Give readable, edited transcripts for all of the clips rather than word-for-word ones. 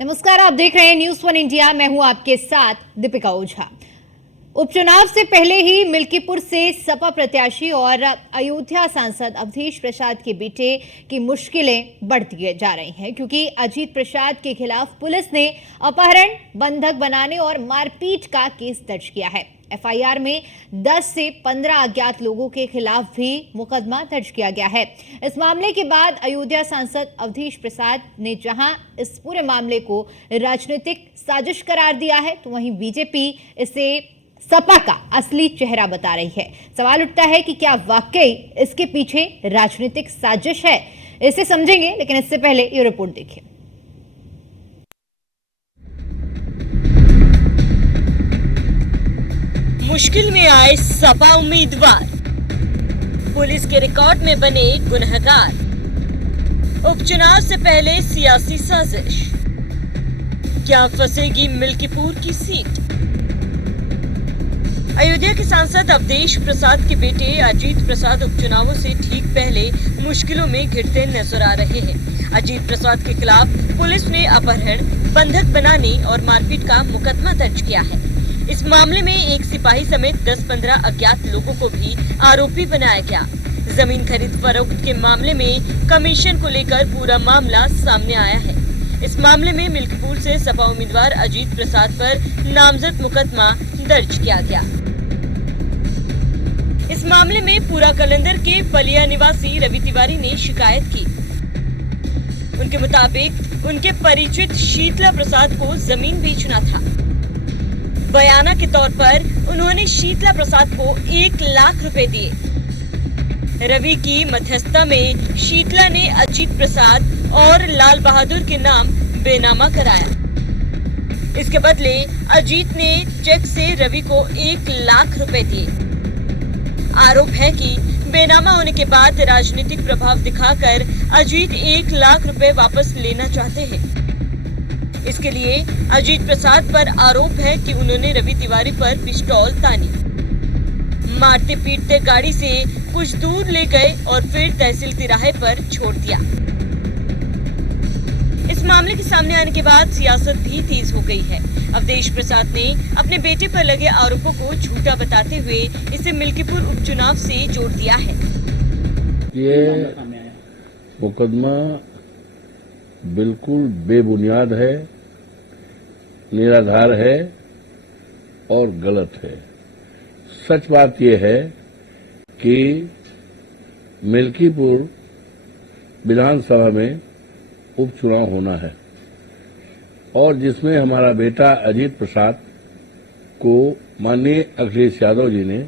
नमस्कार, आप देख रहे हैं न्यूज़ 1 इंडिया। मैं हूं आपके साथ दीपिका ओझा। उपचुनाव से पहले ही मिल्कीपुर से सपा प्रत्याशी और अयोध्या सांसद अवधेश प्रसाद के बेटे की मुश्किलें बढ़ती जा रही हैं, क्योंकि अजीत प्रसाद के खिलाफ पुलिस ने अपहरण, बंधक बनाने और मारपीट का केस दर्ज किया है। एफआईआर में 10 से 15 अज्ञात लोगों के खिलाफ भी मुकदमा दर्ज किया गया है। इस मामले के बाद अयोध्या सांसद अवधेश प्रसाद ने जहां इस पूरे मामले को राजनीतिक साजिश करार दिया है, तो वहीं बीजेपी इसे सपा का असली चेहरा बता रही है। सवाल उठता है कि क्या वाकई इसके पीछे राजनीतिक साजिश है? इसे समझेंगे, लेकिन इससे पहले ये रिपोर्ट देखिए। मुश्किल में आए सपा उम्मीदवार, पुलिस के रिकॉर्ड में बने गुनहगार, उपचुनाव से पहले सियासी साजिश, क्या फंसेगी मिल्कीपुर की सीट? अयोध्या के सांसद अवधेश प्रसाद के बेटे अजीत प्रसाद उपचुनावों से ठीक पहले मुश्किलों में घिरते नजर आ रहे हैं। अजीत प्रसाद के खिलाफ पुलिस ने अपहरण, बंधक बनाने और मारपीट का मुकदमा दर्ज किया है। इस मामले में एक सिपाही समेत 10-15 अज्ञात लोगों को भी आरोपी बनाया गया। जमीन खरीद फरोख्त के मामले में कमीशन को लेकर पूरा मामला सामने आया है। इस मामले में मिल्कीपुर से सपा उम्मीदवार अजीत प्रसाद पर नामजद मुकदमा दर्ज किया गया। इस मामले में पूरा कलंदर के पलिया निवासी रवि तिवारी ने शिकायत की। उनके मुताबिक उनके परिचित शीतला प्रसाद को जमीन बेचना था। बयाना के तौर पर उन्होंने शीतला प्रसाद को 1 लाख रुपए दिए। रवि की मध्यस्थता में शीतला ने अजीत प्रसाद और लाल बहादुर के नाम बेनामा कराया। इसके बदले अजीत ने चेक से रवि को 1 लाख रुपए दिए। आरोप है कि बेनामा होने के बाद राजनीतिक प्रभाव दिखाकर अजीत 1 लाख रुपए वापस लेना चाहते हैं। इसके लिए अजीत प्रसाद पर आरोप है कि उन्होंने रवि तिवारी पर पिस्तौल तानी, मारते पीटते गाड़ी से कुछ दूर ले गए और फिर तहसील तिराहे पर छोड़ दिया। इस मामले के सामने आने के बाद सियासत भी तेज हो गई है। अवधेश प्रसाद ने अपने बेटे पर लगे आरोपों को झूठा बताते हुए इसे मिल्कीपुर उपचुनाव से जोड़ दिया है। ये मुकदमा बिल्कुल बेबुनियाद है, निराधार है और गलत है। सच बात यह है कि मिल्कीपुर विधानसभा में उपचुनाव होना है और जिसमें हमारा बेटा अजीत प्रसाद को माननीय अखिलेश यादव जी ने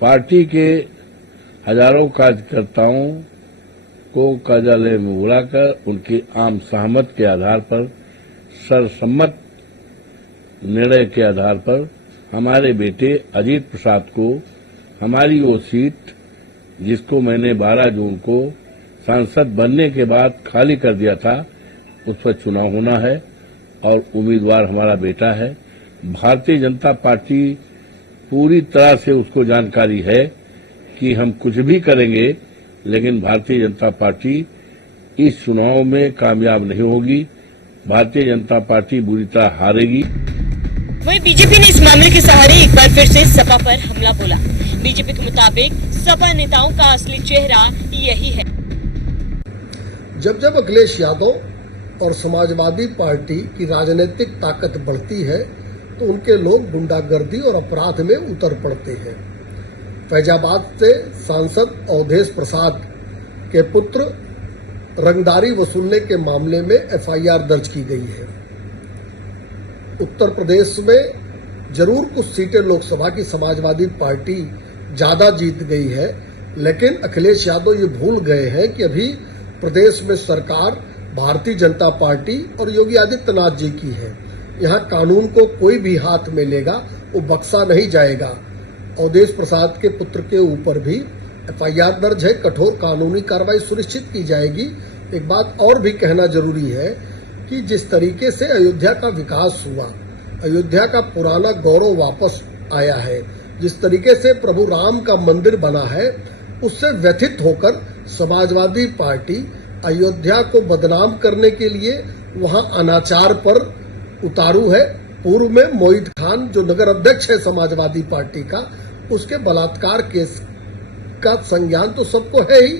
पार्टी के हजारों कार्यकर्ताओं को कार्यालय में बुलाकर उनकी आम सहमत के आधार पर, सर्वसम्मत निर्णय के आधार पर हमारे बेटे अजीत प्रसाद को हमारी वो सीट, जिसको मैंने 12 जून को सांसद बनने के बाद खाली कर दिया था, उस पर चुनाव होना है और उम्मीदवार हमारा बेटा है। भारतीय जनता पार्टी पूरी तरह से उसको जानकारी है कि हम कुछ भी करेंगे, लेकिन भारतीय जनता पार्टी इस चुनाव में कामयाब नहीं होगी। भारतीय जनता पार्टी बुरी तरह हारेगी। वहीं बीजेपी ने इस मामले के सहारे एक बार फिर से सपा पर हमला बोला। बीजेपी के मुताबिक सपा नेताओं का असली चेहरा यही है। जब अखिलेश यादव और समाजवादी पार्टी की राजनीतिक ताकत बढ़ती है, तो उनके लोग गुंडागर्दी और अपराध में उतर पड़ते हैं। फैजाबाद से सांसद अवधेश प्रसाद के पुत्र रंगदारी वसूलने के मामले में एफआईआर दर्ज की गई है। उत्तर प्रदेश में जरूर कुछ सीटें लोकसभा की समाजवादी पार्टी ज्यादा जीत गई है, लेकिन अखिलेश यादव ये भूल गए हैं कि अभी प्रदेश में सरकार भारतीय जनता पार्टी और योगी आदित्यनाथ जी की है। यहाँ कानून को कोई भी हाथ में लेगा वो बख्शा नहीं जाएगा। अवधेश प्रसाद के पुत्र के ऊपर भी एफआईआर दर्ज है, कठोर कानूनी कार्रवाई सुनिश्चित की जाएगी। एक बात और भी कहना जरूरी है कि जिस तरीके से अयोध्या का विकास हुआ, अयोध्या का पुराना गौरव वापस आया है, जिस तरीके से प्रभु राम का मंदिर बना है, उससे व्यथित होकर समाजवादी पार्टी अयोध्या को बदनाम करने के लिए वहां अनाचार पर उतारू है। पूर्व में मोहित खान जो नगर अध्यक्ष है समाजवादी पार्टी का, उसके बलात्कार केस का संज्ञान तो सबको है ही।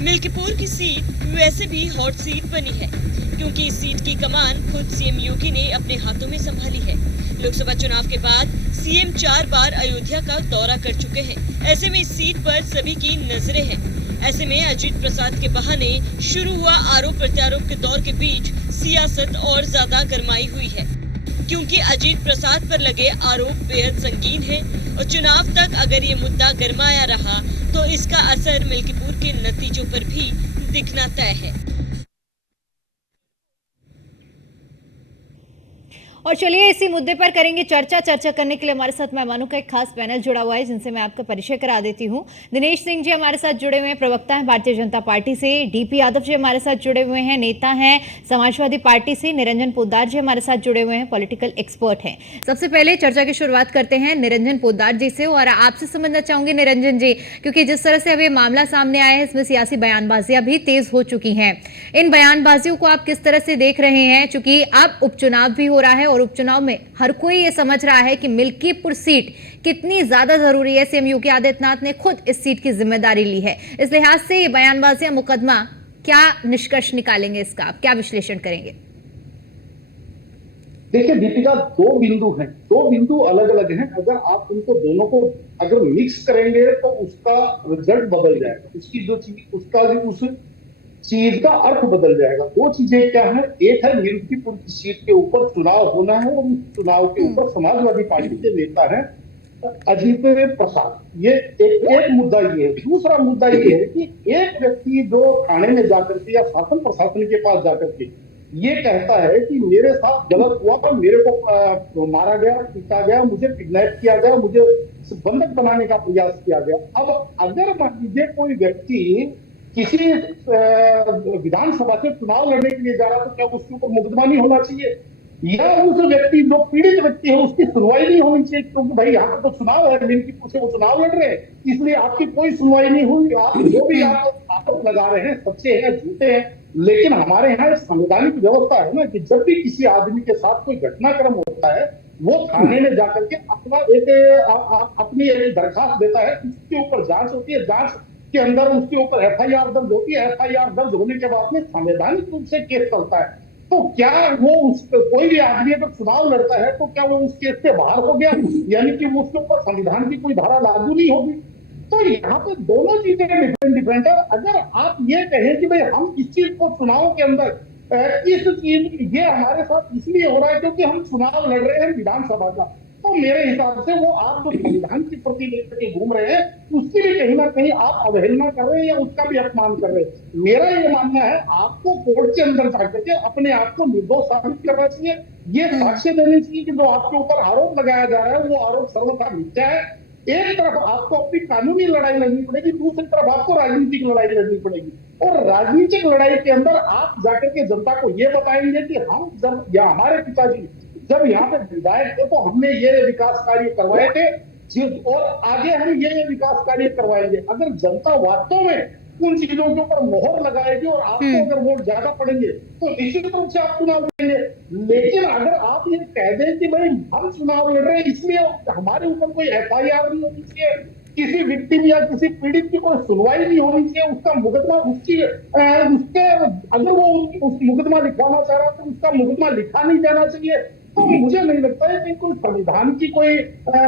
मिल्कीपुर की सीट वैसे भी हॉट सीट बनी है, क्योंकि इस सीट की कमान खुद सीएम योगी ने अपने हाथों में संभाली है। लोकसभा चुनाव के बाद सीएम 4 बार अयोध्या का दौरा कर चुके हैं। ऐसे में इस सीट पर सभी की नजरें हैं। ऐसे में अजीत प्रसाद के बहाने शुरू हुआ आरोप प्रत्यारोप के दौर के बीच सियासत और ज्यादा गरमाई हुई है, क्योंकि अजीत प्रसाद पर लगे आरोप बेहद संगीन हैं और चुनाव तक अगर ये मुद्दा गरमाया रहा तो इसका असर मिल्कीपुर के नतीजों पर भी दिखना तय है। और चलिए इसी मुद्दे पर करेंगे चर्चा करने के लिए हमारे साथ मेहमानों का एक खास पैनल जुड़ा हुआ है, जिनसे मैं आपका परिचय करा देती हूं। दिनेश सिंह जी हमारे साथ जुड़े हुए हैं, प्रवक्ता हैं भारतीय जनता पार्टी से। डीपी यादव जी हमारे साथ जुड़े हुए हैं, नेता हैं समाजवादी पार्टी से। निरंजन पोद्दार जी हमारे साथ जुड़े हुए हैं, पॉलिटिकल एक्सपर्ट हैं। सबसे पहले चर्चा की शुरुआत करते हैं निरंजन पोद्दार जी से, और आपसे समझना चाहूंगी निरंजन जी, क्योंकि जिस तरह से अब ये मामला सामने आया है, इसमें सियासी बयानबाजियां भी तेज हो चुकी हैं। इन बयानबाजियों को आप किस तरह से देख रहे हैं, चूंकि अब उपचुनाव भी हो रहा है और उपचुनाव में हर कोई ये समझ रहा है कि मिल्कीपुर सीट कितनी ज्यादा जरूरी है। सीएम योगी आदित्यनाथ ने खुद इस सीट की जिम्मेदारी ली है। इस लिहाज से ये बयानबाजियां, मुकदमा, क्या निष्कर्ष निकालेंगे इसका, आप क्या विश्लेषण करेंगे? देखिए दीपिका, दो बिंदु हैं, दो बिंदु अलग अलग हैं। अगर आप उनको दोनों को अगर मिक्स करेंगे तो उसका रिजल्ट बदल जाएगा, उसकी जो चीज, उसका उस चीज का अर्थ बदल जाएगा। दो चीजें क्या है, एक है मिल्कीपुर की सीट के ऊपर चुनाव होना है और उस चुनाव के ऊपर समाजवादी पार्टी के नेता है अजीत प्रसाद। ये एक मुद्दा ये है। दूसरा मुद्दा ये है कि एक व्यक्ति जो थाने में जाकर के या शासन प्रशासन के पास जाकर के ये कहता है कि मेरे साथ गलत हुआ, मेरे को मारा गया, पीटा गया, मुझे किडनैप किया गया, मुझे बंधक बनाने का प्रयास किया गया। अब अगर मान लीजिए कोई व्यक्ति किसी विधानसभा से चुनाव लड़ने के लिए जा रहा तो क्या उसके ऊपर मुकदमा नहीं होना चाहिए, या उस व्यक्ति जो पीड़ित व्यक्ति है उसकी सुनवाई नहीं होनी चाहिए? क्योंकि भाई यहाँ पर तो चुनाव है, मिल्कीपुर से वो चुनाव लड़ रहे हैं, इसलिए आपकी कोई सुनवाई नहीं हुई। आप जो भी आप आरोप लगा रहे हैं सच्चे हैं, झूठे हैं, लेकिन हमारे यहाँ संवैधानिक व्यवस्था है ना कि जब भी किसी आदमी के साथ कोई घटनाक्रम होता है वो थाने में जाकर के अपना अपनी एक दरखास्त देता है, उसके ऊपर जांच होती है, जांच के अंदर उसके ऊपर एफआईआर दर्ज होती है, एफआईआर दर्ज होने के बाद में संवैधानिक रूप से केस चलता है। तो क्या वो कोई भी आदमी अगर चुनाव लड़ता है तो क्या वो उस केस से बाहर हो गया, यानी कि उसके ऊपर संविधान की कोई धारा लागू नहीं होगी? तो यहाँ पे दोनों चीजें डिफरेंट है। अगर आप ये कहें कि भाई हम इस चीज को चुनाव के अंदर इस चीज ये हमारे साथ इसलिए हो रहा है क्योंकि हम चुनाव लड़ रहे हैं विधानसभा का, तो मेरे हिसाब से वो आप जो संविधान की प्रति लेकर के घूम रहे हैं उसकी भी कहीं ना कहीं आप अवहेलना कर रहे हैं या उसका भी अपमान कर रहे हैं। मेरा ये मानना है आपको कोर्ट के अंदर जाकर के अपने आप को निर्दोष साबित करना चाहिए, ये साक्ष्य देने चाहिए कि जो आपके ऊपर आरोप लगाया जा रहा है वो आरोप सर्वथा मिथ्या है। एक तरफ आपको अपनी कानूनी लड़ाई लड़नी पड़ेगी, दूसरी तरफ आपको राजनीतिक लड़ाई लड़नी पड़ेगी, और राजनीतिक लड़ाई के अंदर आप जाकर के जनता को ये बताएंगे कि हम जब या हमारे पिताजी जब यहाँ पे विधायक थे तो हमने ये विकास कार्य करवाए थे और आगे हम ये विकास कार्य करवाएंगे। अगर जनता वास्तव में उन चीजों के ऊपर मोहर लगाएगी और आपको अगर वोट ज्यादा पड़ेंगे तो निश्चित रूप से आप चुनाव लड़ेंगे। लेकिन अगर आप ये कह दें कि भाई हम चुनाव लड़ रहे हैं इसलिए हमारे ऊपर कोई एफआईआर नहीं होनी चाहिए, किसी विक्टिम या किसी पीड़ित की कोई सुनवाई नहीं होनी चाहिए, उसका मुकदमा उसके अगर वो उस मुकदमा लिखवाना चाह रहा है तो उसका मुकदमा लिखा नहीं जाना चाहिए, तो मुझे नहीं लगता है कि कोई संविधान की कोई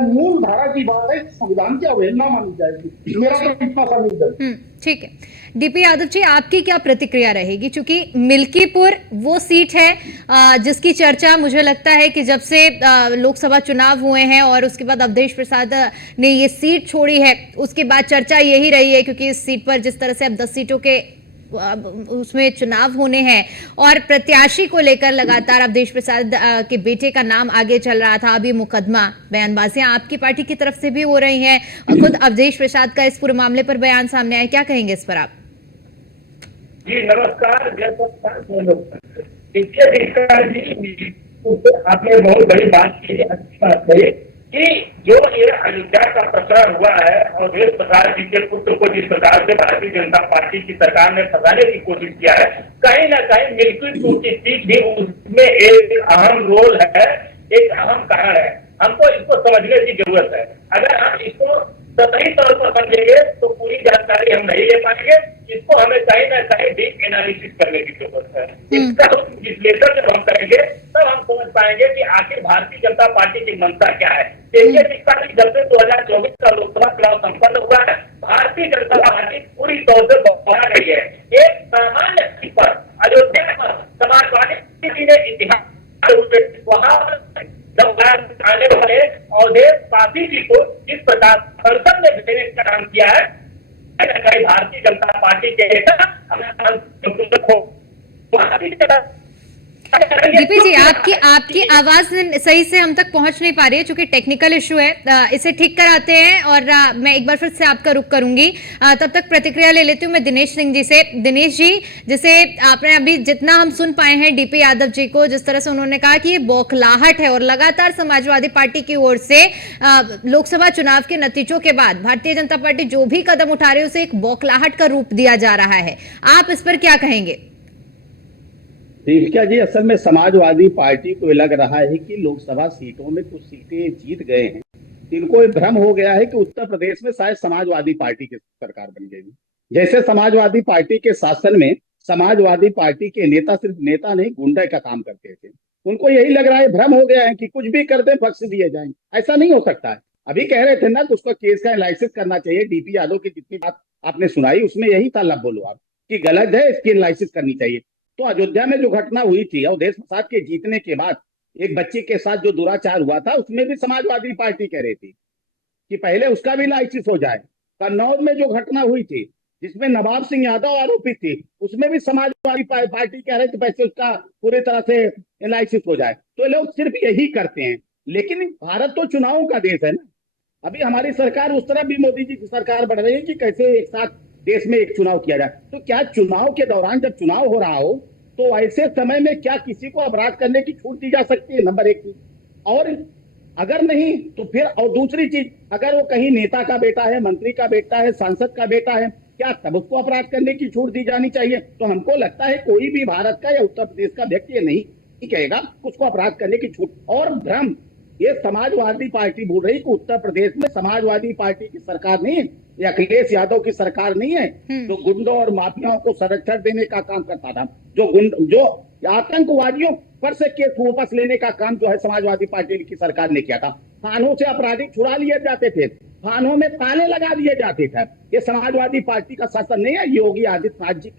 मूल धारा की बात है, संविधान की अवहेलना मानी जाएगी। मेरा तो इतना सा नहीं। ठीक है, डीपी यादव जी आपकी क्या प्रतिक्रिया रहेगी, क्योंकि मिल्कीपुर वो सीट है जिसकी चर्चा मुझे लगता है कि जब से लोकसभा चुनाव हुए हैं और उसके बाद अवधेश प्रसाद ने ये सीट छोड़ी है उसके बाद चर्चा यही रही है, क्योंकि इस सीट पर जिस तरह से अब 10 सीटों के उसमें चुनाव होने हैं और प्रत्याशी को लेकर लगातार अवधेश प्रसाद के बेटे का नाम आगे चल रहा था। अभी मुकदमा, बयानबाजियां आपकी पार्टी की तरफ से भी हो रही हैं और खुद अवधेश प्रसाद का इस पूरे मामले पर बयान सामने आया, क्या कहेंगे इस पर आप? जी नमस्कार, आपने बहुत बड़ी बात की, अच्छी बात है। कि जो ये अयोध्या का प्रकरण हुआ है और देश प्रसाद जी के पुत्र को जिस प्रकार से भारतीय जनता पार्टी की सरकार ने फंसाने की कोशिश किया है, कहीं ना कहीं मिल्कीपुर की सीट भी उसमें एक अहम रोल है, एक अहम कारण है। हमको इसको समझने की जरूरत है। अगर हम इसको सही तौर पर समझेंगे तो पूरी जानकारी हम नहीं ले पाएंगे। इसको हमें कहीं ना कहीं डीप एनालिसिस करने की जरूरत है। इसका विश्लेषण जब हम करेंगे तब हम समझ पाएंगे कि आखिर भारतीय जनता पार्टी की मंशा क्या है। देखिए, जब से 2024 का लोकसभा चुनाव संपन्न हुआ है, भारतीय जनता पार्टी पूरी तौर से बौखला गई है। एक सामान्य सीट पर अयोध्या पर समाजवादी ने इतिहास वहां आने वाले अवधेश पासी जी को जिस प्रकार संसद में भेजने का काम किया है, भारतीय जनता पार्टी के दीपी जी, आपकी आवाज सही से हम तक पहुंच नहीं पा रही है, चूंकि टेक्निकल इशू है। इसे ठीक कराते हैं और मैं एक बार फिर से आपका रुख करूंगी। तब तक प्रतिक्रिया ले लेती हूँ मैं दिनेश सिंह जी से। दिनेश जी, जैसे आपने अभी जितना हम सुन पाए हैं डीपी यादव जी को, जिस तरह से उन्होंने कहा कि ये बौखलाहट है और लगातार समाजवादी पार्टी की ओर से लोकसभा चुनाव के नतीजों के बाद भारतीय जनता पार्टी जो भी कदम उठा रही है उसे एक बौखलाहट का रूप दिया जा रहा है। आप इस पर क्या कहेंगे? क्या जी, असल में समाजवादी पार्टी को लग रहा है कि लोकसभा सीटों में कुछ सीटें जीत गए हैं। इनको भ्रम हो गया है कि उत्तर प्रदेश में शायद समाजवादी पार्टी की सरकार बन गई। जैसे समाजवादी पार्टी के शासन में समाजवादी पार्टी के नेता सिर्फ नेता नहीं गुंडे का काम करते थे। उनको यही लग रहा है, भ्रम हो गया है कि कुछ भी कर दे बख्श दिए जाएंगे। ऐसा नहीं हो सकता है। अभी कह रहे थे ना कि उसका केस का एनालिसिस करना चाहिए। डीपी यादव की जितनी बात आपने सुनाई उसमें यही था, लब बोलो आप कि गलत है, इसकी एनालिसिस करनी चाहिए। तो अयोध्या में जो घटना हुई थी अवधेश प्रसाद के जीतने के बाद एक बच्ची के साथ जो दुराचार हुआ था, उसमें भी समाजवादी पार्टी कह रही थी कि पहले उसका भी एनालिसिस हो जाए। कन्नौज में जो घटना हुई थी जिसमें नवाब सिंह यादव आरोपित थी, उसमें भी समाजवादी पार्टी कह रहे थे पहले उसका पूरी तरह से एनालिसिस हो जाए। तो लोग सिर्फ यही करते हैं। लेकिन भारत तो चुनावों का देश है ना। अभी हमारी सरकार उस तरह भी मोदी जी की सरकार बढ़ रही है कि कैसे एक साथ देश में एक चुनाव किया जाए। तो क्या चुनाव के दौरान जब चुनाव हो रहा हो तो ऐसे समय में क्या किसी को अपराध करने की छूट दी जा सकती है? नंबर एक चीज। और अगर नहीं तो फिर, और दूसरी चीज, अगर वो कहीं नेता का बेटा है, मंत्री का बेटा है, सांसद का बेटा है, क्या तब उसको अपराध करने की छूट दी जानी चाहिए? तो हमको लगता है कोई भी भारत का या उत्तर प्रदेश का व्यक्ति ये नहीं कहेगा उसको अपराध करने की छूट। और भ्रम ये समाजवादी पार्टी बोल रही कि उत्तर प्रदेश में समाजवादी पार्टी की सरकार नहीं है, ये अखिलेश यादव की सरकार नहीं है जो गुंडों और माफियाओं को संरक्षण देने का काम करता था, जो आतंकवादियों पर से केस वापस लेने का काम जो है समाजवादी पार्टी की सरकार ने किया था। थानों से अपराधी छुड़ा लिए जाते थे, थानों में ताले लगा दिए जाते थे। ये समाजवादी पार्टी का शासन नहीं है, योगी आदित्यनाथ जी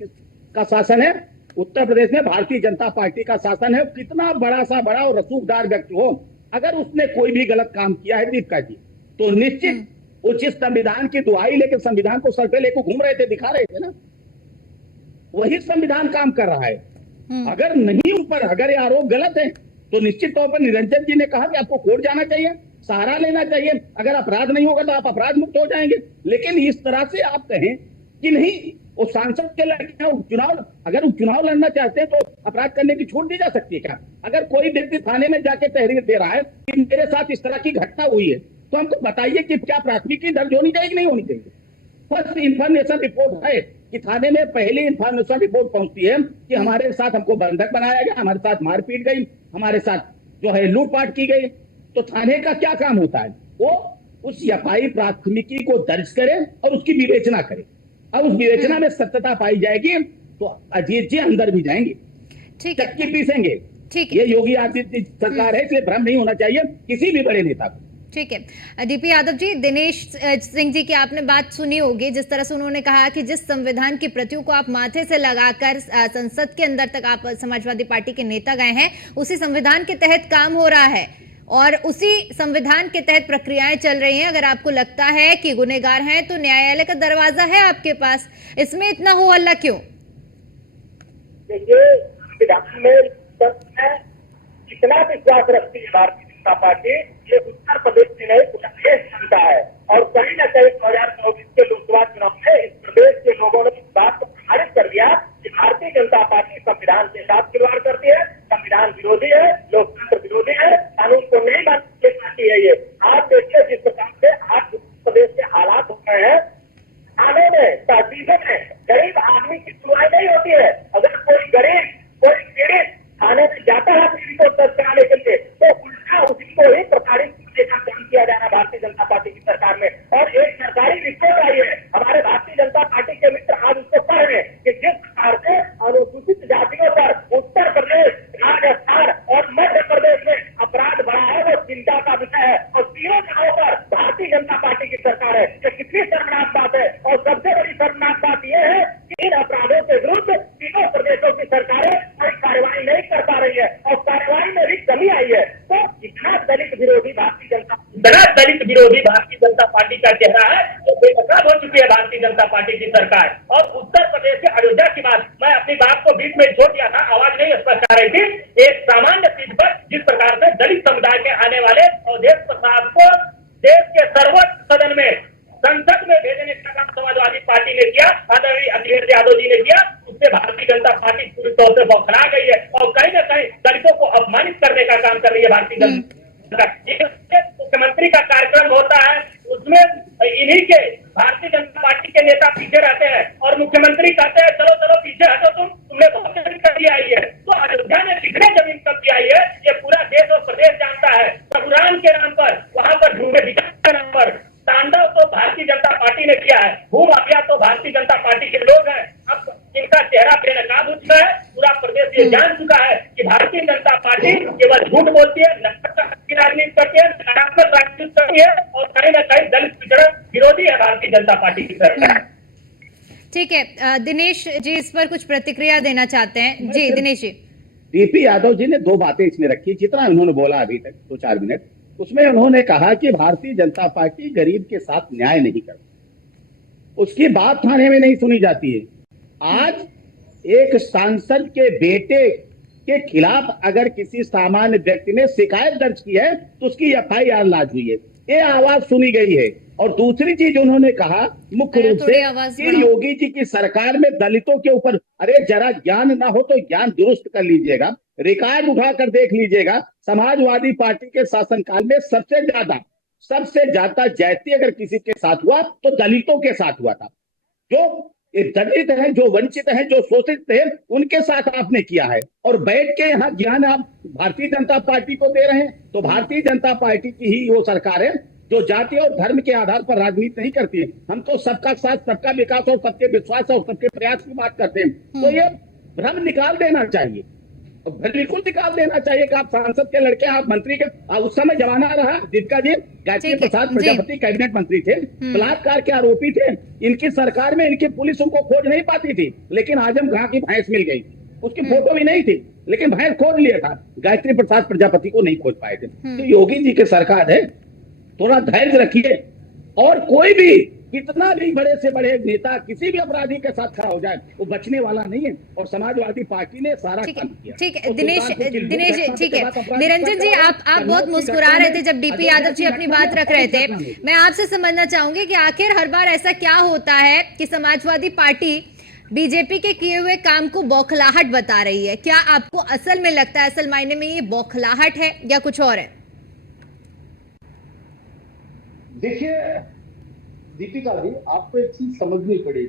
का शासन है। उत्तर प्रदेश में भारतीय जनता पार्टी का शासन है। कितना बड़ा सा बड़ा और रसूखदार व्यक्ति हो, अगर उसने कोई भी गलत काम किया है दीपिका जी, तो निश्चित उचित संविधान की दुहाई लेकर संविधान को सर पे लेकर घूम रहे थे, दिखा रहे थे ना, वही संविधान काम कर रहा है। अगर नहीं ऊपर, अगर ये आरोप गलत है तो निश्चित तौर पर निरंजन जी ने कहा कि आपको कोर्ट जाना चाहिए, सहारा लेना चाहिए। अगर अपराध नहीं होगा तो आप अपराध मुक्त हो जाएंगे। लेकिन इस तरह से आप कहें कि नहीं, वो सांसद के लड़के उपचुनाव, अगर उपचुनाव लड़ना चाहते हैं तो अपराध करने की छूट दी जा सकती है क्या? अगर कोई व्यक्ति थाने में जाके तहरीर दे रहा है कि मेरे साथ इस तरह की घटना हुई है, तो हमको बताइए कि क्या प्राथमिकी दर्ज होनी चाहिए कि नहीं होनी चाहिए? फर्स्ट इंफॉर्मेशन रिपोर्ट है कि थाने में पहली इंफॉर्मेशन रिपोर्ट पहुंचती है कि हमारे साथ हमको बंधक बनाया गया, हमारे साथ मारपीट गई, हमारे साथ जो है लूटपाट की गई। तो थाने का क्या काम होता है? वो उस एफआई प्राथमिकी को दर्ज करे और उसकी विवेचना करे। अब उस विवेचना में सत्यता पाई जाएगी तो अजीत जी अंदर भी जाएंगे, चक्की पीसेंगे। ठीक ये योगी आदित्यनाथ सरकार है, इसलिए भ्रम नहीं होना चाहिए किसी भी बड़े नेता को। ठीक है डीपी यादव जी, दिनेश सिंह जी की आपने बात सुनी होगी, जिस तरह से उन्होंने कहा कि जिस संविधान की प्रतियों को आप माथे से लगाकर संसद के अंदर तक आप समाजवादी पार्टी के नेता गए हैं, उसी संविधान के तहत काम हो रहा है और उसी संविधान के तहत प्रक्रियाएं चल रही हैं। अगर आपको लगता है कि गुनहगार हैं तो न्यायालय का दरवाजा है आपके पास, इसमें इतना हो हल्ला क्यों? देखिए, संविधान में कितना विश्वास रखती है भारतीय जनता पार्टी, ये उत्तर प्रदेश की नहीं पूरा देश जानता है। और कहीं न कहीं 2024 के लोकसभा चुनाव में इस प्रदेश के लोगों ने इस बात को प्रमाणित कर दिया कि भारतीय जनता पार्टी संविधान के साथ खिलवाड़ करती है, संविधान विरोधी है, लोकतंत्र विरोधी है, कानून को नहीं मानने की पार्टी है। ये आप इतना दलित विरोधी भारतीय जनता पार्टी का चेहरा है तो बेनकाब हो चुकी है भारतीय जनता पार्टी की सरकार। और उत्तर प्रदेश के अयोध्या की बात, मैं अपनी बात को बीच में छोड़ दिया था, आवाज नहीं स्पष्ट आ रही थी। एक सामान्य सीट पर जिस प्रकार से दलित समुदाय के आने वाले अवधेश प्रसाद को देश के सर्वोच्च सदन में, संसद में भेजने का काम समाजवादी पार्टी ने किया, आदरणीय अखिलेश यादव जी ने किया, उससे भारतीय जनता पार्टी पूरी तौर से बौखला गई है और कहीं ना कहीं दलितों को अपमानित करने का काम कर रही है भारतीय जनता। मुख्यमंत्री का कार्यक्रम होता है, उसमें इन्हीं के भारतीय जनता पार्टी के नेता पीछे रहते हैं और मुख्यमंत्री कहते हैं चलो चलो पीछे हटो, तुमने बहुत जमीन कब्जी आई है। तो अयोध्या में कितने जमीन कब्जी आई है ये पूरा देश और प्रदेश जानता है। प्रभुराम के नाम पर, वहां पर झूठे विकास के नाम पर तांडव तो भारतीय जनता पार्टी ने किया है, भू माफिया तो भारतीय जनता पार्टी के लोग हैं। अब इनका चेहरा बेनकाब हो चुका है, पूरा प्रदेश ये जान चुका है कि भारतीय जनता पार्टी केवल झूठ बोलती है, नफरत की राजनीति करती है, नकारात्मक राजनीति करती है और कहीं ना कहीं दलित पिछड़ा विरोधी है भारतीय जनता पार्टी की सरकार। ठीक है, दिनेश जी इस पर कुछ प्रतिक्रिया देना चाहते हैं। जी दिनेश जी। डीपी यादव जी ने दो बातें इसमें रखी, जितना उन्होंने बोला अभी तक 2-4 मिनट, उसमें उन्होंने कहा कि भारतीय जनता पार्टी गरीब के साथ न्याय नहीं करती, उसकी बात थाने में नहीं सुनी जाती है। आज एक सांसद के बेटे के खिलाफ अगर किसी सामान्य व्यक्ति ने शिकायत दर्ज की है तो उसकी एफआईआर लाज हुई है, ये आवाज सुनी गई है। और दूसरी चीज उन्होंने कहा मुख्य रूप से कि योगी जी की सरकार में दलितों के ऊपर, अरे जरा ज्ञान ना हो तो ज्ञान दुरुस्त कर लीजिएगा, रिकॉर्ड उठाकर देख लीजिएगा। समाजवादी पार्टी के शासनकाल में सबसे ज्यादा ज्यादती अगर किसी के साथ हुआ तो दलितों के साथ हुआ था। जो दलित हैं, जो वंचित हैं, जो शोषित थे, उनके साथ आपने किया है। और बैठ के यहाँ ज्ञान आप भारतीय जनता पार्टी को दे रहे हैं। तो भारतीय जनता पार्टी की ही वो सरकार है जो जाति और धर्म के आधार पर राजनीति नहीं करती है। हम तो सबका साथ, सबका विकास और सबके विश्वास और सबके प्रयास की बात करते हैं। तो ये भ्रम निकाल देना चाहिए, बिल्कुल निकाल देना चाहिए कि आप सांसद के लड़के, आप मंत्री के, उस समय जमाना रहा जिनका जी गायत्री प्रसाद प्रजापति कैबिनेट मंत्री थे, बलात्कार के आरोपी थे, इनकी सरकार में इनकी पुलिस उनको खोज नहीं पाती थी, लेकिन आजमगढ़ की भैंस मिल गई, उसकी फोटो भी नहीं थी, लेकिन भैंस खोज लिया था, गायत्री प्रसाद प्रजापति को नहीं खोज पाए थे। तो योगी जी की सरकार है, थोड़ा धैर्य रखिए। और कोई भी कितना भी बड़े से बड़े नेता किसी भी अपराधी के साथ खड़ा हो जाए वो बचने वाला नहीं है। और समाजवादी पार्टी ने सारा काम किया। ठीक है दिनेश जी, ठीक है। निरंजन जी, आप बहुत मुस्कुरा रहे थे जब डीपी यादव जी अपनी बात रख रहे थे। मैं आपसे समझना चाहूंगी कि आखिर हर बार ऐसा क्या होता है कि समाजवादी पार्टी बीजेपी के किए हुए काम को बौखलाहट बता रही है? क्या आपको असल में लगता है, असल मायने में ये बौखलाहट है या कुछ और है? देखिए दीपिका जी, आपको एक चीज समझनी पड़ेगी।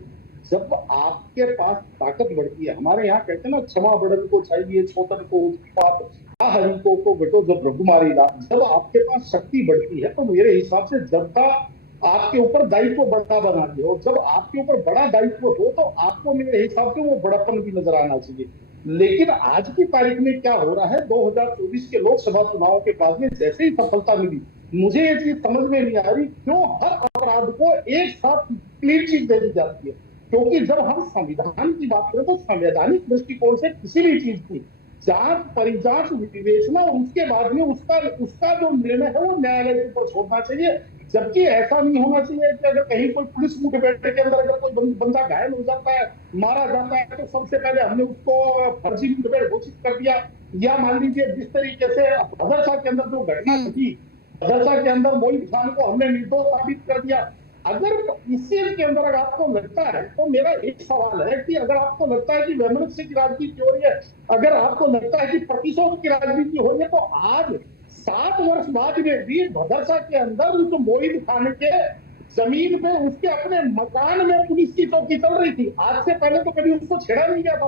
जब आपके पास ताकत बढ़ती है, हमारे यहाँ कहते हैं ना, क्षमा बढ़न को चाहिए छोटन को उत्पात हरि को बेटो जब प्रभु मारेगा। जब आपके पास शक्ति बढ़ती है तो मेरे हिसाब से जब का आपके ऊपर दायित्व बड़ा बना दिया, और जब आपके ऊपर बड़ा दायित्व हो तो आपको मेरे हिसाब से वो बड़ापन भी नजर आना चाहिए। लेकिन आज की तारीख में क्या हो रहा है, 2024 के लोकसभा चुनाव के बाद में जैसे ही सफलता मिली, मुझे ये चीज समझ में नहीं आ रही क्यों हर अपराध को एक साथ क्लीन चिट दे दी जाती है। क्योंकि जब हम संविधान की बात करें तो संवैधानिक दृष्टिकोण से किसी भी चीज की जांच, परिजांच, विवेचना और उसके बाद में उसका जो निर्णय है वो न्यायालय के ऊपर छोड़ना चाहिए। जबकि ऐसा नहीं होना चाहिए कि अगर कहीं कोई पुलिस मुठभेड़ के अंदर अगर कोई बंदा घायल हो जाता है, मारा जाता है, तो सबसे पहले हमने उसको फर्जी मुठभेड़ घोषित कर दिया। या मान लीजिए जिस तरीके से भदरसा के अंदर जो घटना घटी, भदरसा के अंदर मोहित खान को हमने निर्दोष साबित कर दिया। अगर इस चीज के अंदर अगर आपको लगता है, तो मेरा एक सवाल है कि अगर आपको लगता है कि वैमनस्य की राजनीति हो रही है, अगर आपको लगता है कि प्रतिशोध की राजनीति हो रही है, तो आज 7 वर्ष बाद में भी भदरसा के अंदर उस मोहित खान के जमीन पे उसके अपने मकान में पुलिस की चौकी चल रही थी। आज से पहले तो कभी उसको छेड़ा नहीं गया था।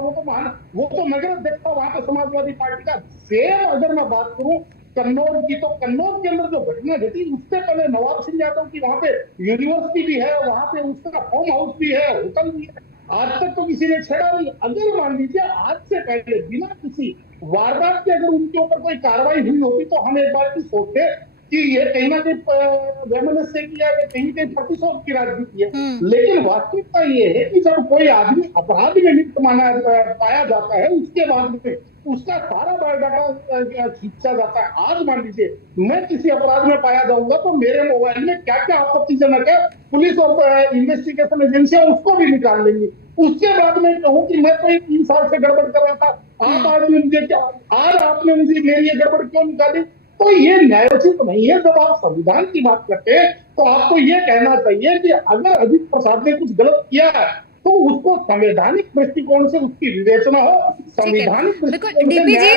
वो तो नगर अध्यक्ष था वहां पर समाजवादी पार्टी का। सेम अगर मैं बात करूं कन्नौज की, तो कन्नौज के अंदर जो घटना घटी, उससे पहले नवाब सिंह यादव की वहां पे यूनिवर्सिटी भी है, वहां पे उसका फार्म हाउस भी है, होटल भी है। आज तक तो किसी ने छेड़ा नहीं। अगर मान लीजिए आज से पहले बिना किसी वारदात के अगर उनके ऊपर कोई कार्रवाई हुई होती तो हम एक बार की सोचते कि ये कहीं ना कहीं वैमनस्य किया है, कहीं कहीं प्रतिशोध की राजनीति है। लेकिन वास्तविकता ये है कि जब कोई आदमी अपराध में लिप्त पाया जाता है, उसके बाद में उसका सारा बायोडाटा खींचा जाता है। आज मान लीजिए मैं किसी अपराध में पाया जाऊंगा तो मेरे मोबाइल में क्या क्या आपत्तिजनक है, पुलिस और इन्वेस्टिगेशन एजेंसियां उसको भी निकाल लेंगी। उसके बाद में कहूँ कि मैं तो 3 साल से गड़बड़ कर रहा था, आप आज आपने मुझे मेरी ये गड़बड़ क्यों निकाली? तो ये न्यायोचित नहीं है। जब आप संविधान की बात करते हैं तो आपको ये कहना चाहिए कि अगर अजित प्रसाद ने कुछ गलत किया है तो उसको संवैधानिक दृष्टिकोण से उसकी विवेचना हो। संवैधानिक बिल्कुल डीपी जी,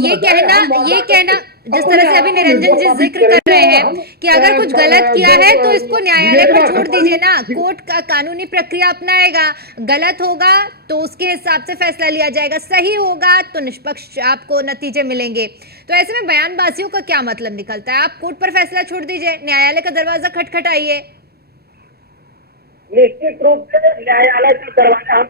ये कहना जिस तरह से अभी निरंजन जी जिक्र कर रहे हैं कि अगर कुछ गलत किया है तो इसको न्यायालय पर छोड़ दीजिए ना, कोर्ट का कानूनी प्रक्रिया अपनाएगा, गलत होगा तो उसके हिसाब से फैसला लिया जाएगा, सही होगा तो निष्पक्ष आपको नतीजे मिलेंगे। तो ऐसे में बयानबाजियों का क्या मतलब निकलता है? आप कोर्ट पर फैसला छोड़ दीजिए, न्यायालय का दरवाजा खटखटाइए। निश्चित रूप से न्यायालय का दरवाजा हम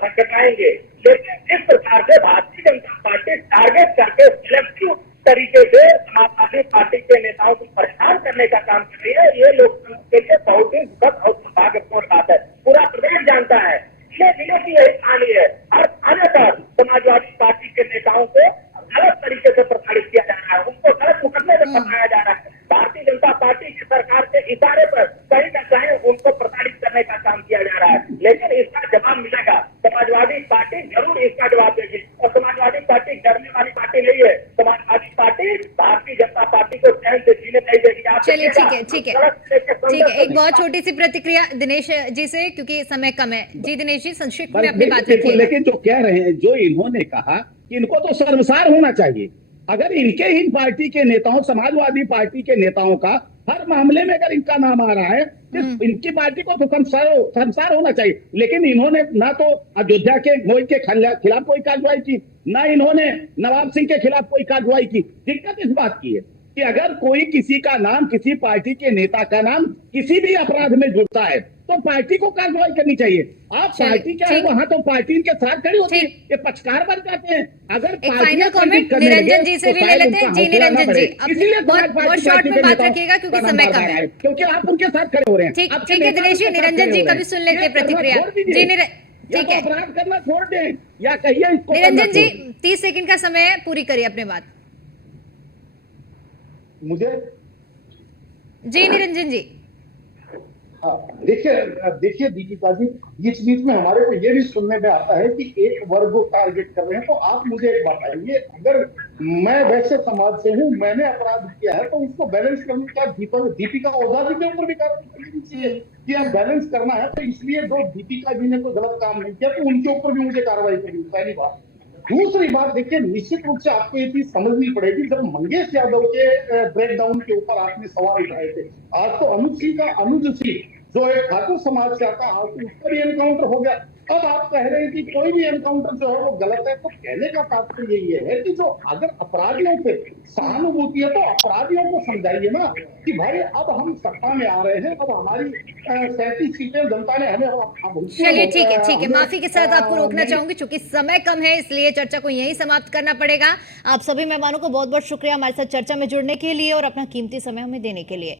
खटखटाएंगे, लेकिन जिस प्रकार से भारतीय जनता पार्टी टारगेट करके सिलेक्टिव तरीके से समाजवादी पार्टी के नेताओं को परेशान करने का काम कर रही है, ये लोकतंत्र के लिए बहुत ही दुखद और दुर्भाग्यपूर्ण बात है। पूरा प्रदेश जानता है, ये जिले की यही कहानी है। हर थाने पर समाजवादी पार्टी के नेताओं को गलत तरीके से प्रताड़ित किया जा रहा है, उनको गलत मुकदमे में फंसाया जा रहा है। भारतीय जनता पार्टी की सरकार के इशारे पर कहीं न कहीं उनको प्रताड़ित करने का काम किया जा रहा है, लेकिन इसका जवाब मिलेगा। समाजवादी पार्टी जरूर इसका जवाब देगी, और समाजवादी पार्टी डरने वाली पार्टी नहीं है। समाजवादी पार्टी भारतीय जनता पार्टी को चैन से जीने नहीं देगी। चलिए ठीक है, एक बहुत छोटी सी प्रतिक्रिया दिनेश जी से, क्योंकि समय कम है। जी दिनेश जी, संक्षिप्त में अपनी बात रखिए। लेकिन जो कह रहे हैं, जो इन्होंने कहा कि इनको तो शर्मसार होना चाहिए। अगर इनके ही पार्टी के नेताओं, समाजवादी पार्टी के नेताओं का हर मामले में अगर इनका नाम आ रहा है तो इनकी पार्टी को तो शर्मसार होना चाहिए। लेकिन इन्होंने ना तो अयोध्या के गोई के खिलाफ कोई कार्रवाई की, ना इन्होंने नवाब सिंह के खिलाफ कोई कार्रवाई की। दिक्कत इस बात की है कि अगर कोई किसी का नाम, किसी पार्टी के नेता का नाम किसी भी अपराध में जुड़ता है तो पार्टी को कार्रवाई करनी चाहिए। आप पार्टी क्या है, वहां तो पार्टी के साथ खड़ी होती है, ये पक्षकार बन जाते हैं। अगर एक फाइनल कमेंट निरंजन जी से भी ले लेते हैं। जी निरंजन जी, बहुत शॉर्ट में बात रखिएगा क्योंकि समय कम है, क्योंकि आप उनके साथ खड़े हो रहे हैं। ठीक है दिनेश जी, निरंजन जी का भी सुन लेते हैं प्रतिक्रिया। जी ठीक है, अपराध करना छोड़ दें या कहिए निरंजन जी 30 सेकंड का समय है, पूरी करिए अपनी बात। मुझे जी निरंजन जी, देखिए दीपिका जी, बीच बीच में हमारे को ये भी सुनने में आता है कि एक वर्ग को टारगेट कर रहे हैं। तो आप मुझे एक बताइए, अगर मैं वैसे समाज से हूँ, मैंने अपराध किया है तो उसको बैलेंस करने का दीपिका ओझा जी के ऊपर भी कार्रवाई करनी चाहिए कि आप बैलेंस करना है। तो इसलिए जो दीपिका जी ने कोई गलत काम नहीं किया तो उनके ऊपर भी मुझे कार्रवाई करनी, पहली बात। दूसरी बात, देखिए निश्चित रूप से आपको ये चीज समझनी पड़ेगी। जब मंगेश यादव के ब्रेकडाउन के ऊपर आपने सवाल उठाए थे, आज तो अनुज सिंह जो एक ठाकुर समाज से आता, आज तो उसका भी एनकाउंटर हो गया। अब आप कह रहे हैं कि कोई भी एनकाउंटर जो है वो गलत है। तो कहने का तात्पर्य यही है कि जो अगर अपराधियों से सहानुभूति है तो अपराधियों को समझाइए ना कि भाई अब हम सत्ता में आ रहे हैं, अब हमारी 37 सीटें जनता ने हमें। चलिए ठीक है, माफी के साथ आपको रोकना चाहूंगी क्योंकि समय कम है, इसलिए चर्चा को यहीं समाप्त करना पड़ेगा। आप सभी मेहमानों को बहुत बहुत शुक्रिया हमारे साथ चर्चा में जुड़ने के लिए और अपना कीमती समय हमें देने के लिए।